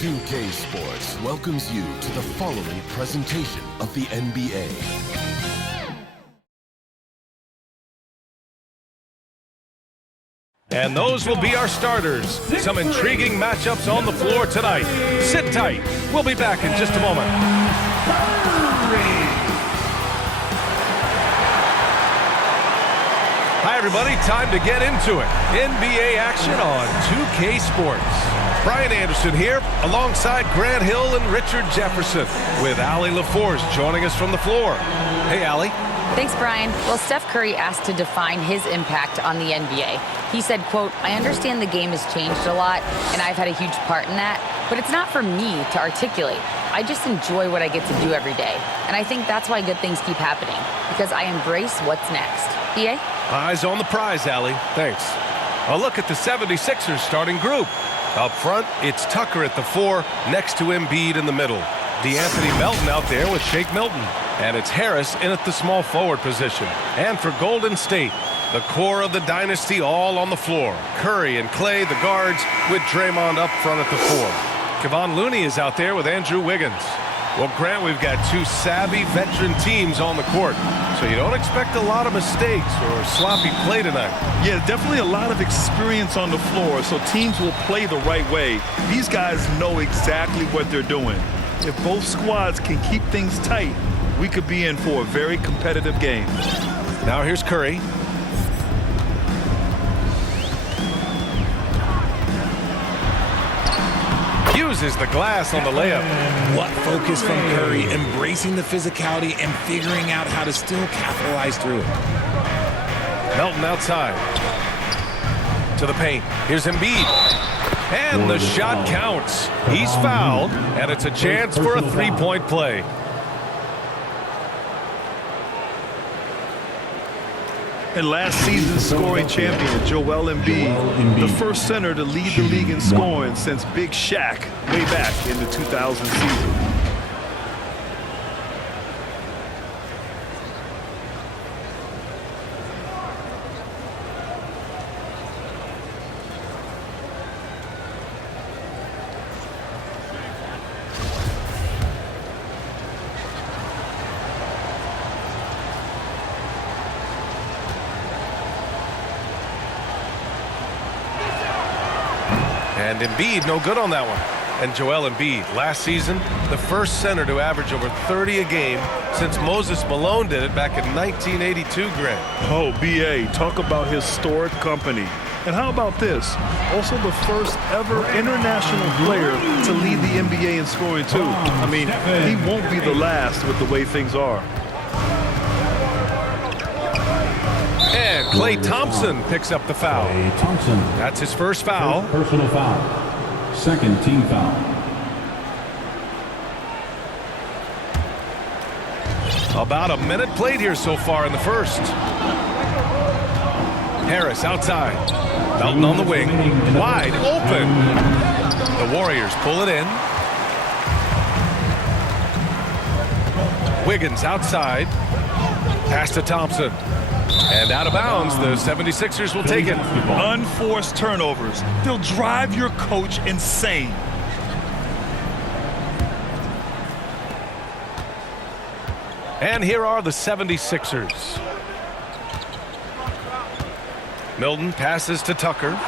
2K Sports welcomes you to the following presentation of the NBA. And those will be our starters. Some intriguing matchups on the floor tonight. Sit tight. We'll be back in just a moment. Hi, everybody. Time to get into it. NBA action on 2K Sports. Brian Anderson here, alongside Grant Hill and Richard Jefferson, with Allie LaForce joining us from the floor. Hey, Allie. Thanks, Brian. Well, Steph Curry asked to define his impact on the NBA. He said, quote, "I understand the game has changed a lot, and I've had a huge part in that, but it's not for me to articulate. I just enjoy what I get to do every day. And I think that's why good things keep happening, because I embrace what's next." EA? Eyes on the prize, Allie. Thanks. A look at the 76ers starting group. Up front, it's Tucker at the 4, next to Embiid in the middle. DeAnthony Melton out there with Shake Milton. And it's Harris in at the small forward position. And for Golden State, the core of the dynasty all on the floor. Curry and Clay, the guards, with Draymond up front at the 4. Kevon Looney is out there with Andrew Wiggins. Well, Grant, we've got two savvy veteran teams on the court, so you don't expect a lot of mistakes or sloppy play tonight. Yeah, definitely a lot of experience on the floor, so teams will play the right way. These guys know exactly what they're doing. If both squads can keep things tight, we could be in for a very competitive game. Now here's Curry. Uses the glass on the layup. What focus from Curry, embracing the physicality and figuring out how to still capitalize through it. Melton outside. To the paint. Here's Embiid. And the shot counts. He's fouled, and it's a chance for a three-point play. And last season's scoring champion, Joel Embiid, the first center to lead the league in scoring since Big Shaq way back in the 2000 season. And Embiid no good on that one. And Joel Embiid, last season, the first center to average over 30 a game since Moses Malone did it back in 1982, Grant. Oh, B.A., talk about historic company. And how about this? Also the first ever international player to lead the NBA in scoring, too. I mean, he won't be the last with the way things are. And Klay Thompson picks up the foul. Klay Thompson. That's his first foul. Personal foul. Second team foul. About a minute played here so far in the first. Harris outside. Melton on the wing. Wide open. The Warriors pull it in. Wiggins outside. Pass to Thompson. And out of bounds, the 76ers will take it. Unforced turnovers. They'll drive your coach insane. And here are the 76ers. Milton passes to Tucker.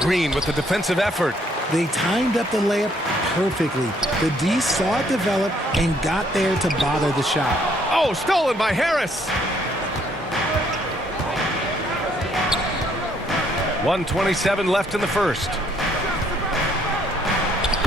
Green with the defensive effort. They timed up the layup perfectly. The D saw it develop and got there to bother the shot. Oh, stolen by Harris. 1:27 left in the first.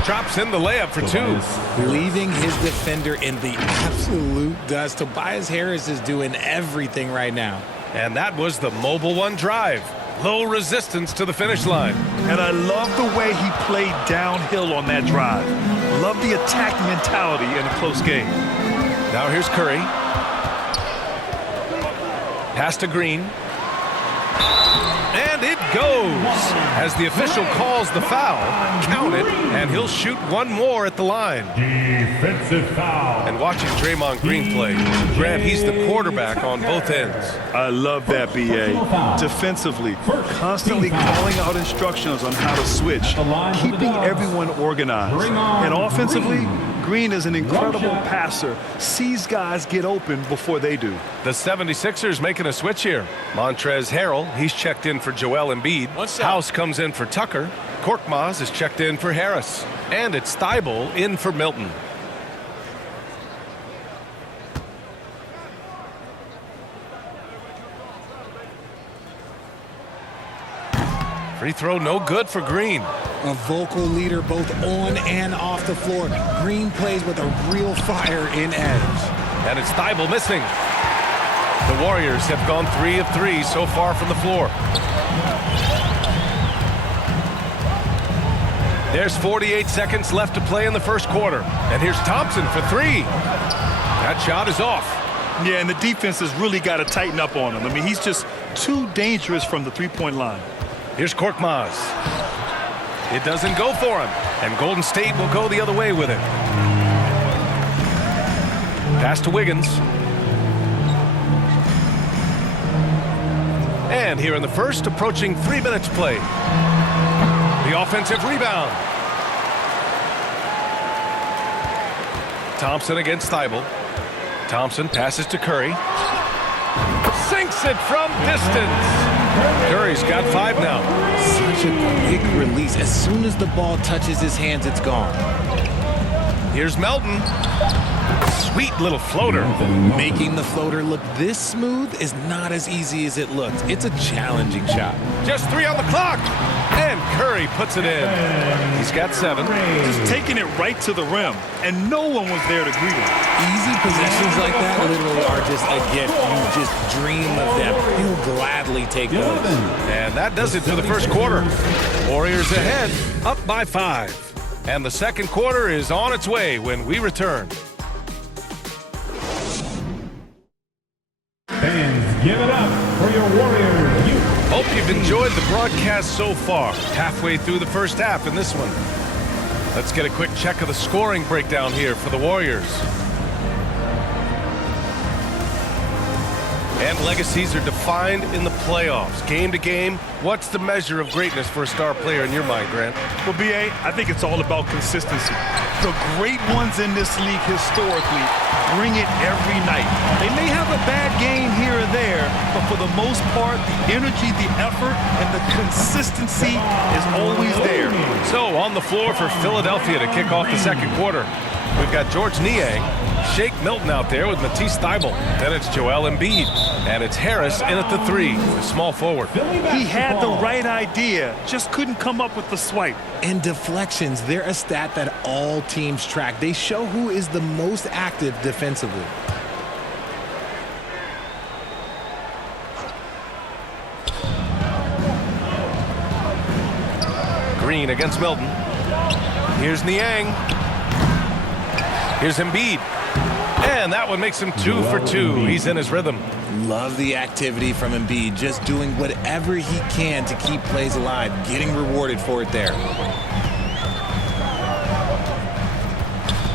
Drops in the layup for two. Leaving his defender in the absolute dust. Tobias Harris is doing everything right now. And that was the Mobile One drive. Low resistance to the finish line. And I love the way he played downhill on that drive. Love the attack mentality in a close game. Now here's Curry. Pass to Green. And it goes as the official calls the foul. Count it, and he'll shoot one more at the line. Defensive foul. And watching Draymond Green play, Grant, he's the quarterback on both ends. I love that, B.A. Defensively, constantly calling out instructions on how to switch, keeping everyone organized. And offensively, Green is an incredible passer, sees guys get open before they do. The 76ers making a switch here. Montrezl Harrell, he's checked in for Joel Embiid. House comes in for Tucker. Korkmaz is checked in for Harris. And it's Thybulle in for Milton. Free throw no good for Green. A vocal leader both on and off the floor. Green plays with a real fire in edge. And it's Thybulle missing. The Warriors have gone 3 of 3 so far from the floor. There's 48 seconds left to play in the first quarter. And here's Thompson for 3. That shot is off. Yeah, and the defense has really got to tighten up on him. I mean, he's just too dangerous from the three-point line. Here's Korkmaz. It doesn't go for him. And Golden State will go the other way with it. Pass to Wiggins. And here in the first, approaching 3 minutes played. The offensive rebound. Thompson against Thybulle. Thompson passes to Curry. Sinks it from distance. Curry's got 5 now. Such a quick release. As soon as the ball touches his hands, it's gone. Here's Melton. Sweet little floater. Making the floater look this smooth is not as easy as it looks. It's a challenging shot. Just 3 on the clock. And Curry puts it in. He's got 7. Just taking it right to the rim, and no one was there to greet him. Easy possessions like that literally are just a gift. You just dream of them. He'll gladly take those. And that does it for the first quarter. Warriors ahead, up by 5. And the second quarter is on its way when we return. Fans, give it up for your Warriors youth. Hope you've enjoyed the broadcast so far. Halfway through the first half in this one. Let's get a quick check of the scoring breakdown here for the Warriors. And legacies are defined in the playoffs. Game to game, what's the measure of greatness for a star player in your mind, Grant? Well, B.A., I think it's all about consistency. The great ones in this league historically bring it every night. They may have a bad game here or there, but for the most part, the energy, the effort, and the consistency is always there. So on the floor for Philadelphia to kick off the second quarter, we've got Georges Niang, Shake Milton out there with Matisse Thybulle. Then it's Joel Embiid, and it's Harris in at the 3, the small forward. He had the right idea, just couldn't come up with the swipe. And deflections, they're a stat that all teams track. They show who is the most active defensively. Green against Milton. Here's Niang. Here's Embiid. And that one makes him 2 for 2. He's in his rhythm. Love the activity from Embiid, just doing whatever he can to keep plays alive, getting rewarded for it there.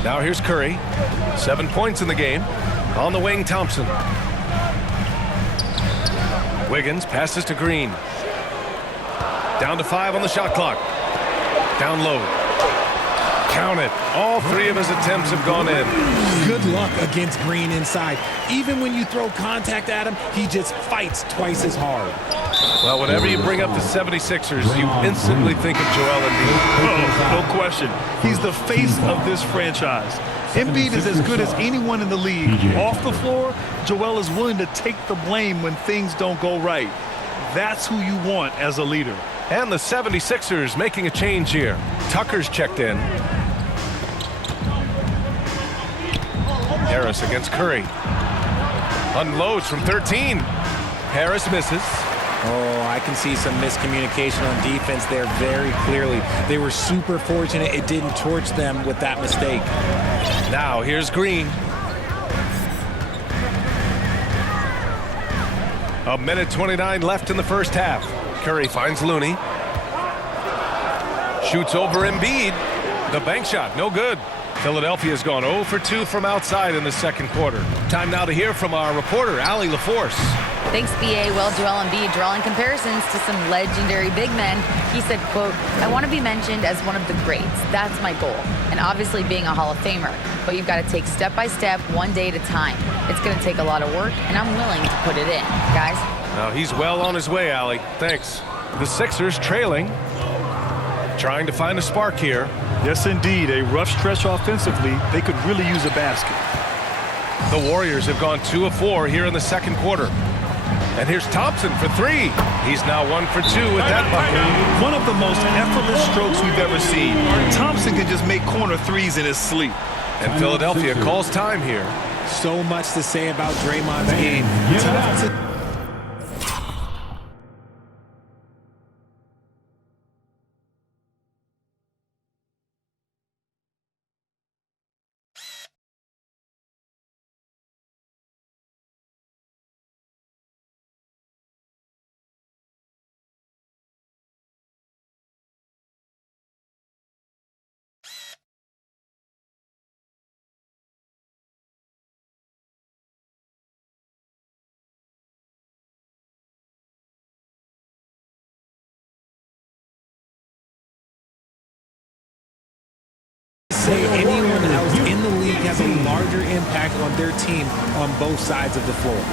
Now here's Curry. 7 points in the game. On the wing, Thompson. Wiggins passes to Green. Down to 5 on the shot clock. Down low. Count it. All 3 of his attempts have gone in. Good luck against Green inside. Even when you throw contact at him, he just fights twice as hard. Well, whenever you bring up the 76ers, you instantly think of Joel Embiid. Oh, no question. He's the face of this franchise. Embiid is as good as anyone in the league. Off the floor, Joel is willing to take the blame when things don't go right. That's who you want as a leader. And the 76ers making a change here. Tucker's checked in. Harris against Curry. Unloads from 13. Harris misses. Oh, I can see some miscommunication on defense there very clearly. They were super fortunate it didn't torch them with that mistake. Now here's Green. A minute 29 left in the first half. Curry finds Looney. Shoots over Embiid. The bank shot, no good. Philadelphia's gone 0 for 2 from outside in the second quarter. Time now to hear from our reporter, Allie LaForce. Thanks, B.A. Well, Joel Embiid drawing comparisons to some legendary big men. He said, quote, I want to be mentioned as one of the greats. That's my goal. And obviously being a Hall of Famer. But you've got to take step by step, one day at a time. It's going to take a lot of work, and I'm willing to put it in. Guys? Now he's well on his way, Allie. Thanks. The Sixers trailing. Trying to find a spark here. Yes, indeed. A rough stretch offensively. They could really use a basket. The Warriors have gone 2 of 4 here in the second quarter. And here's Thompson for 3. He's now 1 for 2 with that bucket. One of the most effortless strokes we've ever seen. Thompson can just make corner threes in his sleep. And Philadelphia calls time here. So much to say about Draymond's game. Tough to say anyone else in the league has a larger impact on their team on both sides of the floor.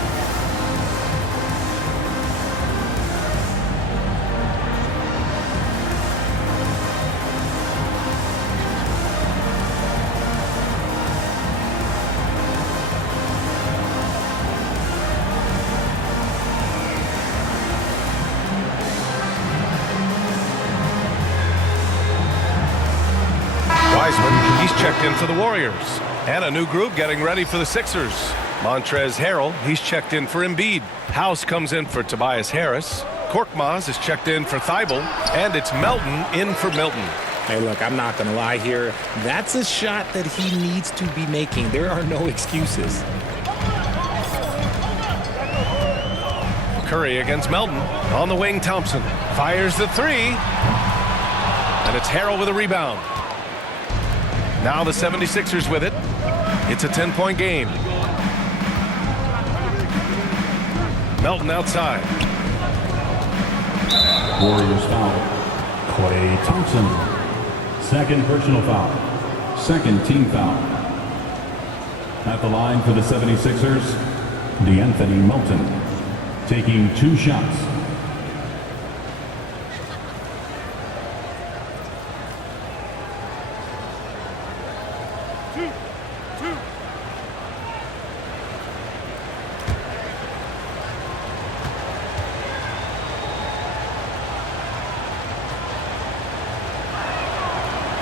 Wiseman, he's checked in for the Warriors. And a new group getting ready for the Sixers. Montrezl Harrell, he's checked in for Embiid. House comes in for Tobias Harris. Korkmaz is checked in for Thibault. And it's Melton in for Milton. Hey, look, I'm not going to lie here. That's a shot that he needs to be making. There are no excuses. Curry against Melton. On the wing, Thompson fires the 3. And it's Harrell with a rebound. Now the 76ers with it. It's a 10-point game. Melton outside. Warriors foul. Klay Thompson. Second personal foul. Second team foul. At the line for the 76ers, DeAnthony Melton. Taking 2 shots.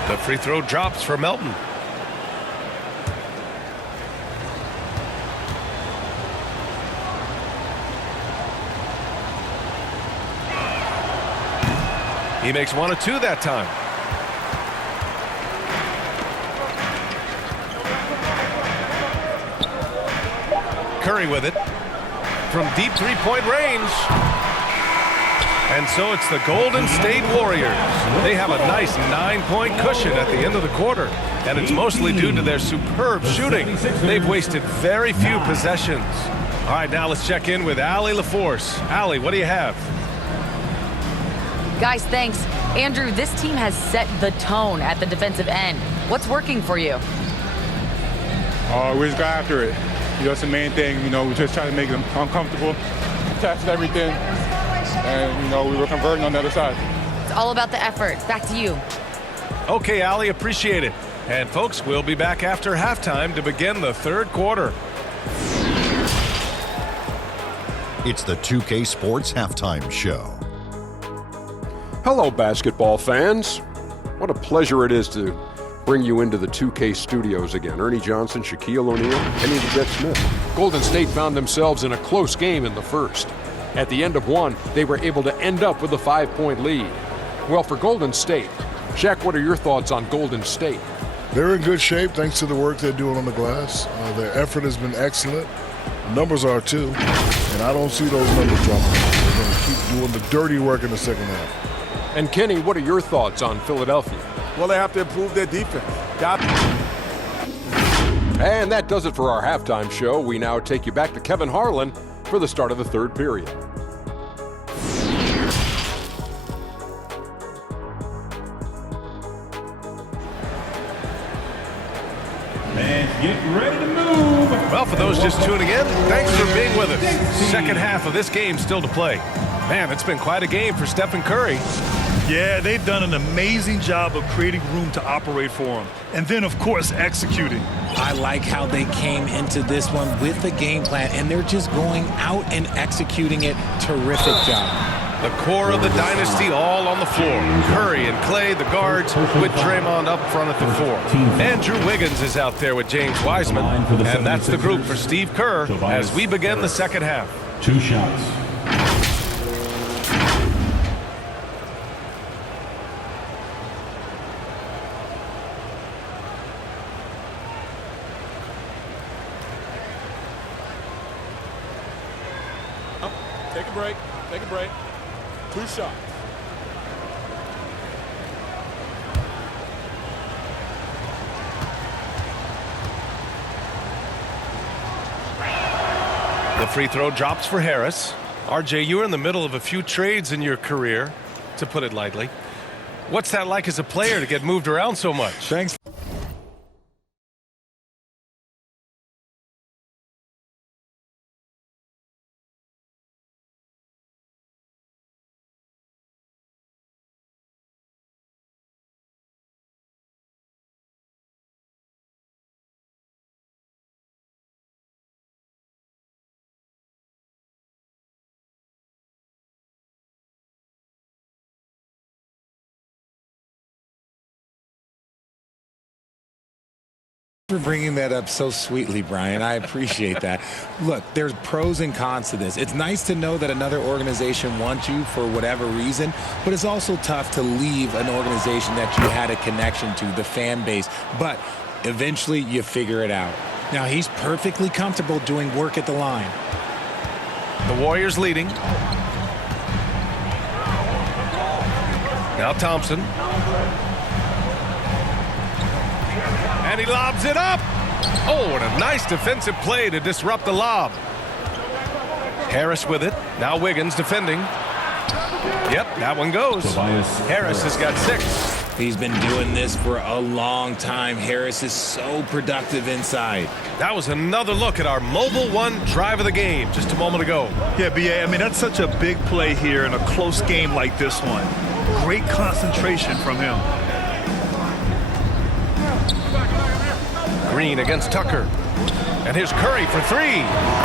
The free throw drops for Melton. He makes 1 of 2 that time. Curry with it from deep three-point range. And so it's the Golden State Warriors. They have a nice 9-point cushion at the end of the quarter. And it's mostly due to their superb shooting. They've wasted very few possessions. All right, now let's check in with Allie LaForce. Allie, what do you have? Guys, thanks. Andrew, this team has set the tone at the defensive end. What's working for you? We just got after it. That's the main thing. We just try to make them uncomfortable, contest everything. And, we were converting on the other side. It's all about the effort. Back to you. Okay, Allie, appreciate it. And, folks, we'll be back after halftime to begin the third quarter. It's the 2K Sports Halftime Show. Hello, basketball fans. What a pleasure it is to bring you into the 2K studios again. Ernie Johnson, Shaquille O'Neal, Kenny the Jet Smith. Golden State found themselves in a close game in the first. At the end of one, they were able to end up with a 5-point lead. Well, for Golden State, Shaq, what are your thoughts on Golden State? They're in good shape thanks to the work they're doing on the glass. Their effort has been excellent. The numbers are too. And I don't see those numbers dropping. They're going to keep doing the dirty work in the second half. And Kenny, what are your thoughts on Philadelphia? Well, they have to improve their defense. And that does it for our halftime show. We now take you back to Kevin Harlan for the start of the third period. And get ready to move. Well, for those just tuning in, thanks for being with us. Second half of this game still to play. Man, it's been quite a game for Stephen Curry. Yeah, they've done an amazing job of creating room to operate for him. And then, of course, executing. I like how they came into this one with a game plan, and they're just going out and executing it. Terrific job. The core of the dynasty all on the floor. Curry and Clay, the guards, with Draymond up front at the four. Andrew Wiggins is out there with James Wiseman. And that's the group for Steve Kerr as we begin the second half. 2 shots. Take a break. Take a break. 2 shots. The free throw drops for Harris. RJ, you're in the middle of a few trades in your career, to put it lightly. What's that like as a player to get moved around so much? Thanks. For bringing that up so sweetly, Brian. I appreciate that. Look, there's pros and cons to this. It's nice to know that another organization wants you for whatever reason, but it's also tough to leave an organization that you had a connection to, the fan base. But eventually you figure it out. Now he's perfectly comfortable doing work at the line. The Warriors leading. Now Thompson. And he lobs it up. Oh, and a nice defensive play to disrupt the lob. Harris with it. Now Wiggins defending. Yep, that one goes. Harris has got 6. He's been doing this for a long time. Harris is so productive inside. That was another look at our Mobile One drive of the game just a moment ago. Yeah, BA, I mean, that's such a big play here in a close game like this one. Great concentration from him. Green against Tucker. And here's Curry for 3.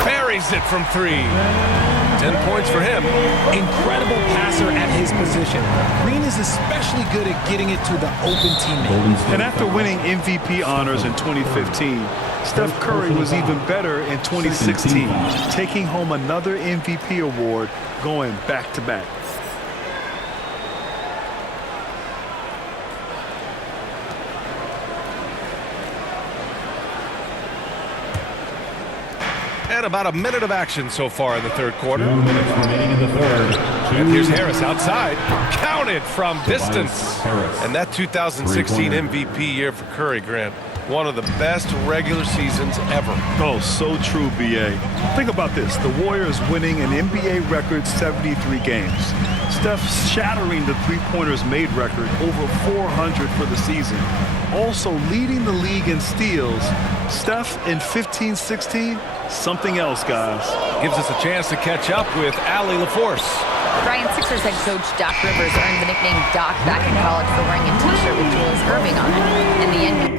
Buries it from 3. 10 points for him. Incredible passer at his position. Green is especially good at getting it to the open teammate. And after winning MVP honors in 2015, Steph Curry was even better in 2016, taking home another MVP award, going back-to-back. And about a minute of action so far in the third quarter. 2 minutes remaining in the third. And here's Harris outside. Counted from distance. And that 2016 MVP year for Curry, Grant. One of the best regular seasons ever. Oh, so true, BA. Think about this. The Warriors winning an NBA record 73 games. Steph shattering the three-pointers made record, over 400 for the season. Also leading the league in steals. Steph in 15-16, something else, guys. Gives us a chance to catch up with Allie LaForce. Brian, Sixers head coach Doc Rivers earned the nickname Doc back in college for wearing a T-shirt with Julius Erving on it. And the NBA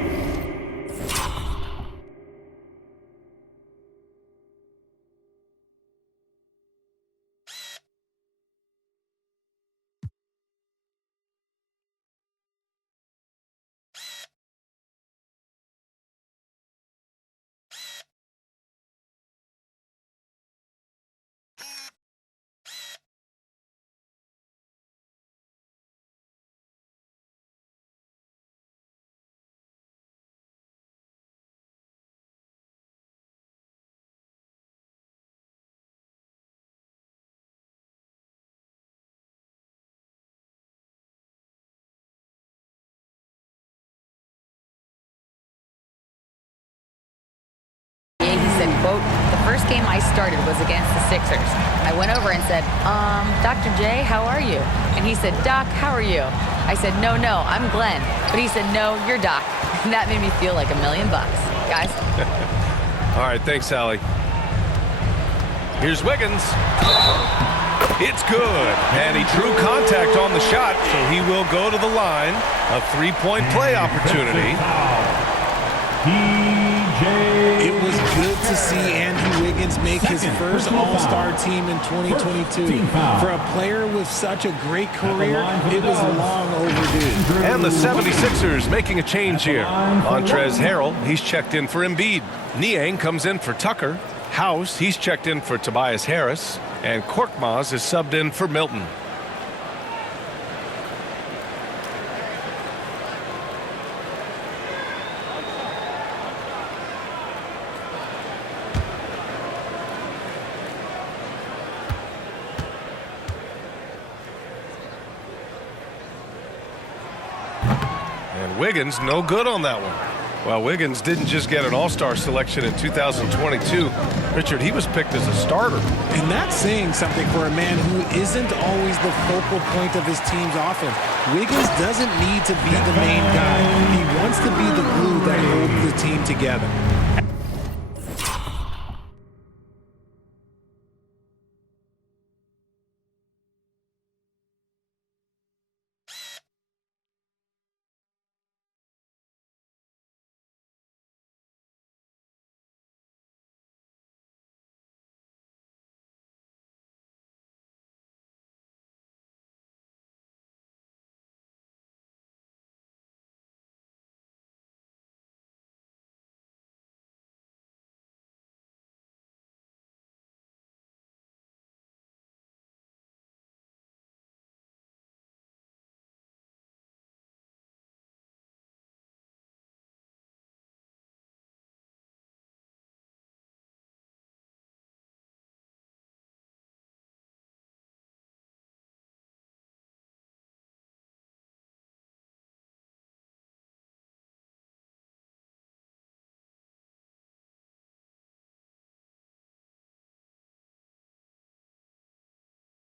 quote, "The first game I started was against the Sixers. I went over and said, Dr. J, how are you?" And he said, "Doc, how are you?" I said, no, I'm Glenn." But he said, "No, you're Doc." And that made me feel like $1 million, guys. All right, thanks, Allie. Here's Wiggins. It's good. And he drew contact on the shot, so he will go to the line. A three-point play opportunity. It was good to see Andrew Wiggins make his first All-Star team in 2022. For a player with such a great career, it was long overdue. And the 76ers making a change here. Montrezl Harrell, he's checked in for Embiid. Niang comes in for Tucker. House, he's checked in for Tobias Harris. And Korkmaz is subbed in for Milton. And Wiggins, no good on that one. Well, Wiggins didn't just get an All-Star selection in 2022. Richard, he was picked as a starter. And that's saying something for a man who isn't always the focal point of his team's offense. Wiggins doesn't need to be the main guy. He wants to be the glue that holds the team together.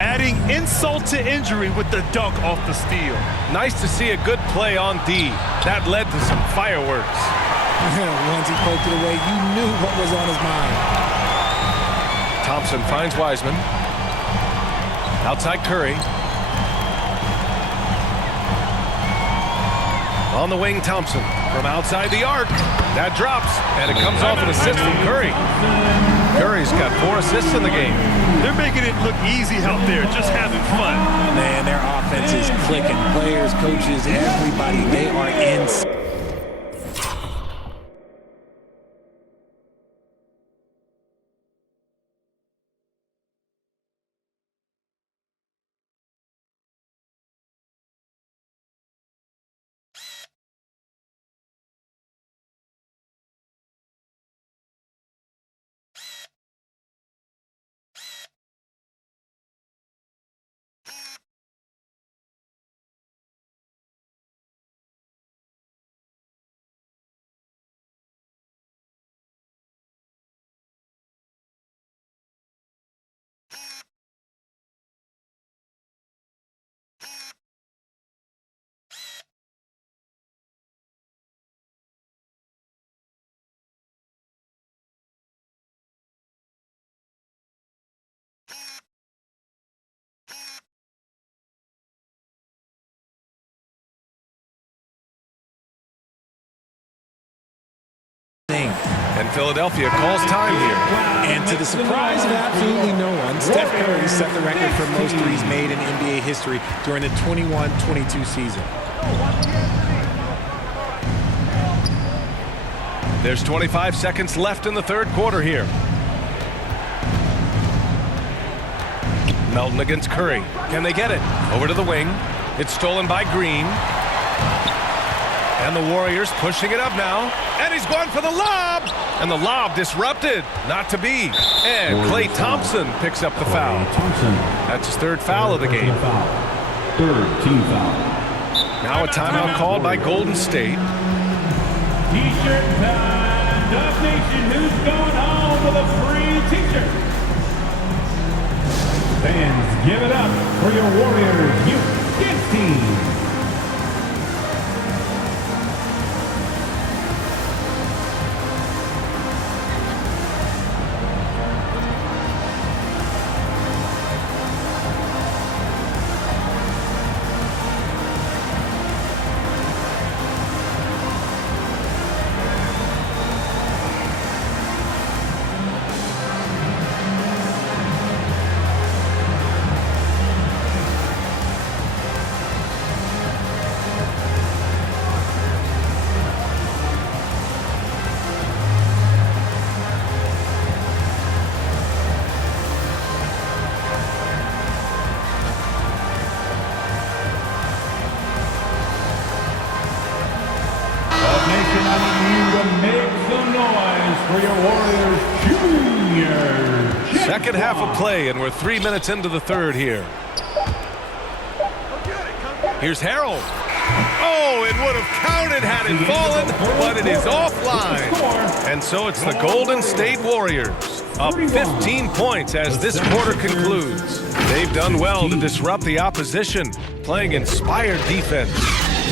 Adding insult to injury with the dunk off the steal. Nice to see a good play on D. That led to some fireworks. Once he poked it away, you knew what was on his mind. Thompson finds Wiseman. Outside Curry. On the wing, Thompson. From outside the arc. That drops, and it comes off an assist from Curry. Curry's got 4 assists in the game. They're making it look easy out there, just having fun. Man, their offense is clicking. Players, coaches, everybody, they are in. And Philadelphia calls time here. And to the surprise of absolutely no one, Steph Curry set the record for most threes made in NBA history during the 21-22 season. There's 25 seconds left in the third quarter here. Melton against Curry. Can they get it? Over to the wing. It's stolen by Green. And the Warriors pushing it up now. And he's going for the lob. And the lob disrupted. Not to be. And Klay Thompson picks up the foul. That's his third foul of the game. Third team foul. Now a timeout called by Golden State. T-shirt time. Dub Nation, who's going home with a teachers. Fans, give it up for your Warriors youth dance team. Second half of play, and we're 3 minutes into the third here. Here's Harrell. Oh, it would have counted had it fallen, but it is offline. And so it's the Golden State Warriors, up 15 points as this quarter concludes. They've done well to disrupt the opposition, playing inspired defense.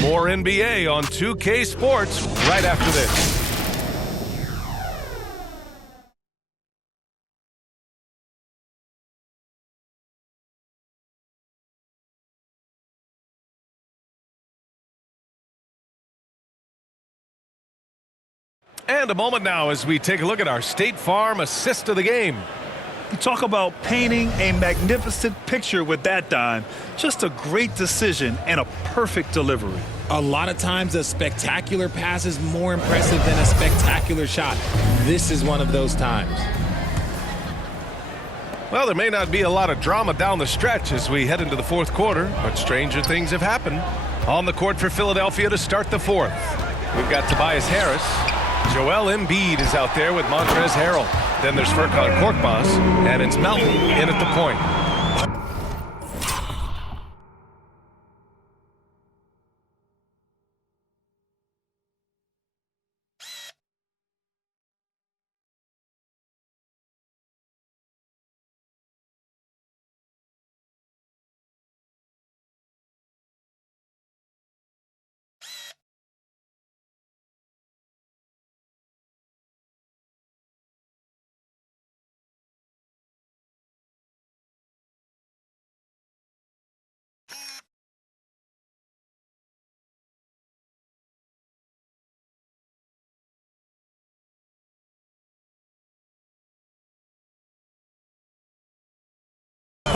More NBA on 2K Sports right after this. And a moment now as we take a look at our State Farm assist of the game. You talk about painting a magnificent picture with that dime. Just a great decision and a perfect delivery. A lot of times a spectacular pass is more impressive than a spectacular shot. This is one of those times. Well, there may not be a lot of drama down the stretch as we head into the fourth quarter, but stranger things have happened. On the court for Philadelphia to start the fourth. We've got Tobias Harris. Joel Embiid is out there with Montrezl Harrell. Then there's Furkan Korkmaz, and it's Melton in at the point.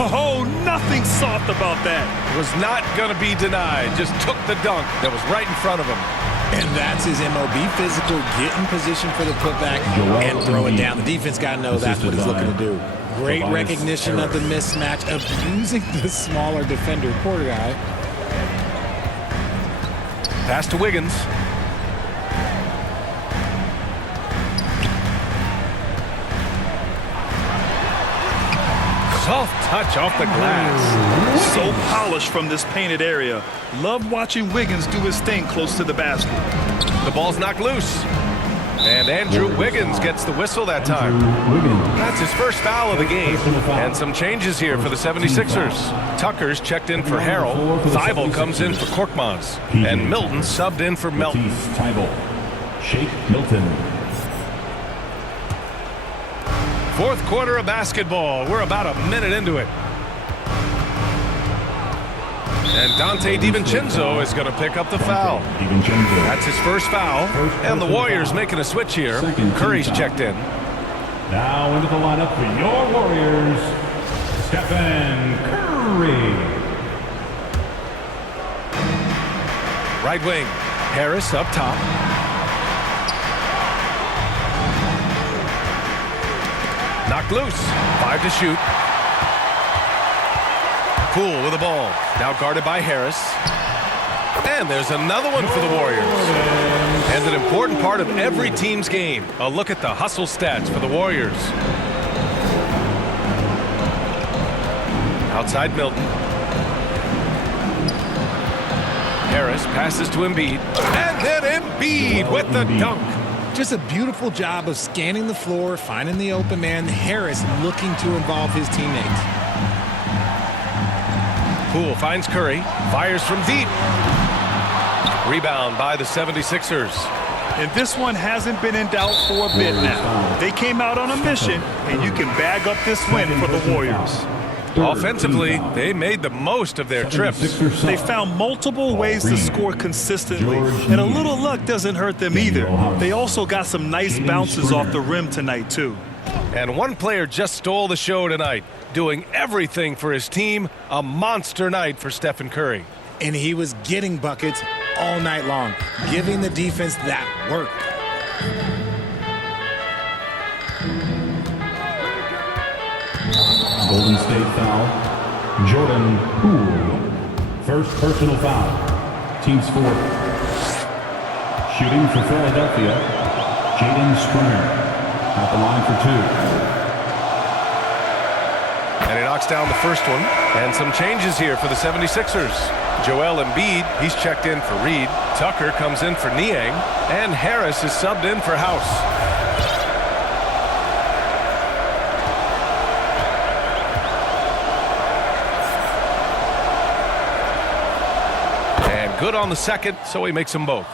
Oh, nothing soft about that. Was not going to be denied. Just took the dunk that was right in front of him. And that's his MOB physical. Get in position for the putback and throw it down. The defense got to know that's what he's looking to do. Great recognition of the mismatch, abusing the smaller defender. Poor guy. Pass to Wiggins. Soft touch off the glass. So polished from this painted area. Love watching Wiggins do his thing close to the basket. The ball's knocked loose. And Andrew Wiggins gets the whistle that time. That's his first foul of the game. And some changes here for the 76ers. Tucker's checked in for Harrell. Thibault comes in for Korkmaz. And Milton subbed in for Melton. Shake Milton. Fourth quarter of basketball. We're about a minute into it. And Dante DiVincenzo is going to pick up the foul. That's his first foul. And the Warriors making a switch here. Curry's checked in. Now into the lineup for your Warriors, Stephen Curry. Right wing. Harris up top. Knocked loose. 5 to shoot. Poole with the ball. Now guarded by Harris. And there's another one for the Warriors. And an important part of every team's game. A look at the hustle stats for the Warriors. Outside Milton. Harris passes to Embiid. And then Embiid with the dunk. Just a beautiful job of scanning the floor, finding the open man. Harris looking to involve his teammates. Poole finds Curry, fires from deep. Rebound by the 76ers. And this one hasn't been in doubt for a bit now. They came out on a mission, and you can bag up this win for the Warriors. Offensively, they made the most of their trips. They found multiple ways to score consistently, and a little luck doesn't hurt them either. They also got some nice bounces off the rim tonight, too. And one player just stole the show tonight, doing everything for his team. A monster night for Stephen Curry. And he was getting buckets all night long, giving the defense that work. Golden State foul. Jordan Poole. First personal foul. Team's fourth. Shooting for Philadelphia, Jaden Springer. At the line for two. And he knocks down the first one. And some changes here for the 76ers. Joel Embiid, he's checked in for Reed. Tucker comes in for Niang. And Harris is subbed in for House. Good on the second, so he makes them both.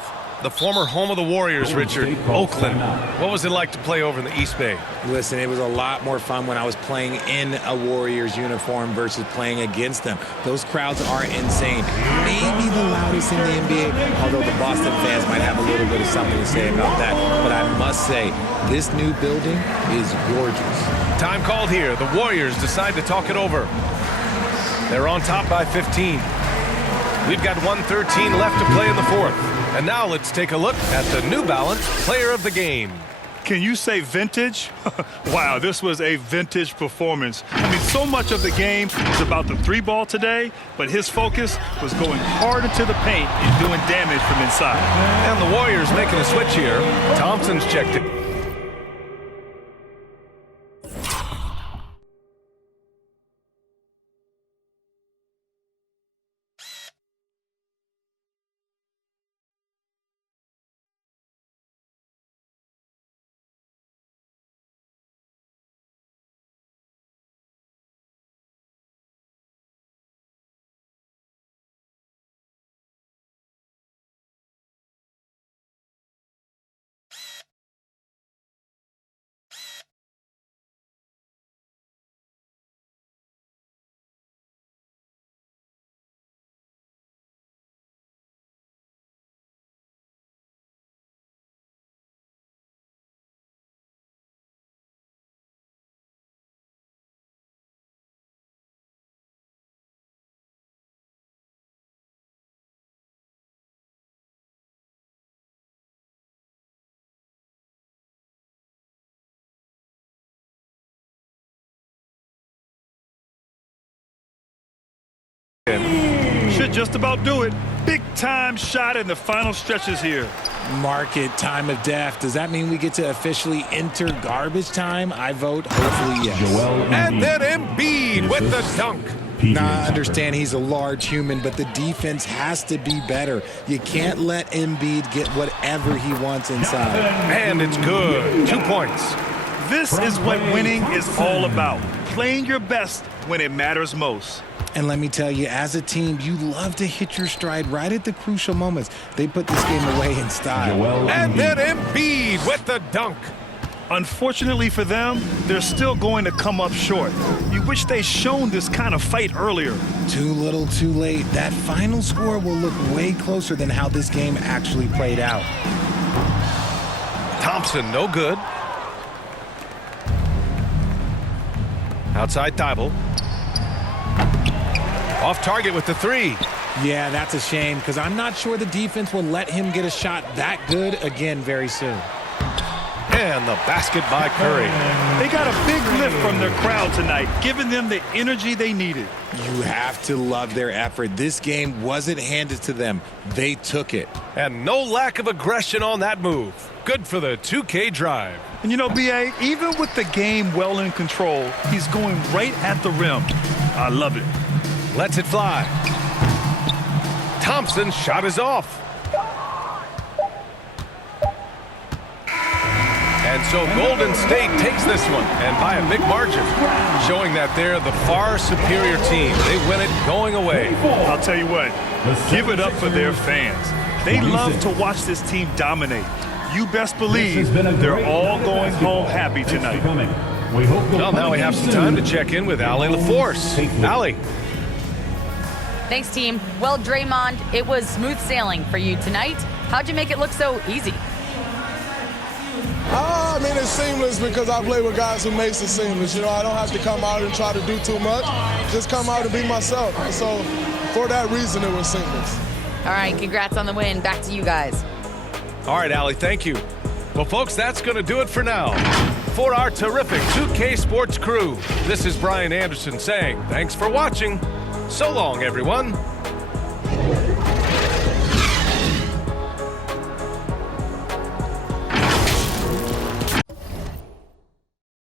The former home of the Warriors, Richard, Oakland. What was it like to play over in the East Bay? Listen, it was a lot more fun when I was playing in a Warriors uniform versus playing against them. Those crowds are insane. Maybe the loudest in the NBA, although the Boston fans might have a little bit of something to say about that. But I must say, this new building is gorgeous. Time called here. The Warriors decide to talk it over. They're on top by 15. We've got 1:13 left to play in the fourth. And now let's take a look at the New Balance Player of the Game. Can you say vintage? Wow, this was a vintage performance. I mean, so much of the game was about the three ball today, but his focus was going hard into the paint and doing damage from inside. And the Warriors making a switch here. Thompson's checked in. Should just about do it. Big time shot in the final stretches here. Mark it, time of death. Does that mean we get to officially enter garbage time? I vote hopefully yes. And then Embiid with the dunk. Now, I understand he's a large human, but the defense has to be better. You can't let Embiid get whatever he wants inside. And it's good. 2 points. This is what winning is all about. Playing your best when it matters most. And let me tell you, as a team, you love to hit your stride right at the crucial moments. They put this game away in style. And then Embiid with the dunk. Unfortunately for them, they're still going to come up short. You wish they'd shown this kind of fight earlier. Too little, too late. That final score will look way closer than how this game actually played out. Thompson, no good. Outside Thibault. Off target with the three. Yeah, that's a shame because I'm not sure the defense will let him get a shot that good again very soon. And the basket by Curry. They got a big lift from their crowd tonight, giving them the energy they needed. You have to love their effort. This game wasn't handed to them. They took it. And no lack of aggression on that move. Good for the 2K drive. And you know, B.A., even with the game well in control, he's going right at the rim. I love it. Lets it fly. Thompson's shot is off. And so Golden State takes this one, and by a big margin, showing that they're the far superior team. They win it going away. I'll tell you what, give it up for their fans. They love to watch this team dominate. You best believe they're all going home happy tonight. Well, now we have some time to check in with Allie LaForce. Allie. Thanks, team. Well, Draymond, it was smooth sailing for you tonight. How'd you make it look so easy? I mean, it's seamless because I play with guys who makes it seamless. You know, I don't have to come out and try to do too much. Just come out and be myself. And so, for that reason, it was seamless. All right, congrats on the win. Back to you guys. All right, Allie, thank you. Well, folks, that's going to do it for now. For our terrific 2K Sports crew, this is Brian Anderson saying thanks for watching. So long, everyone.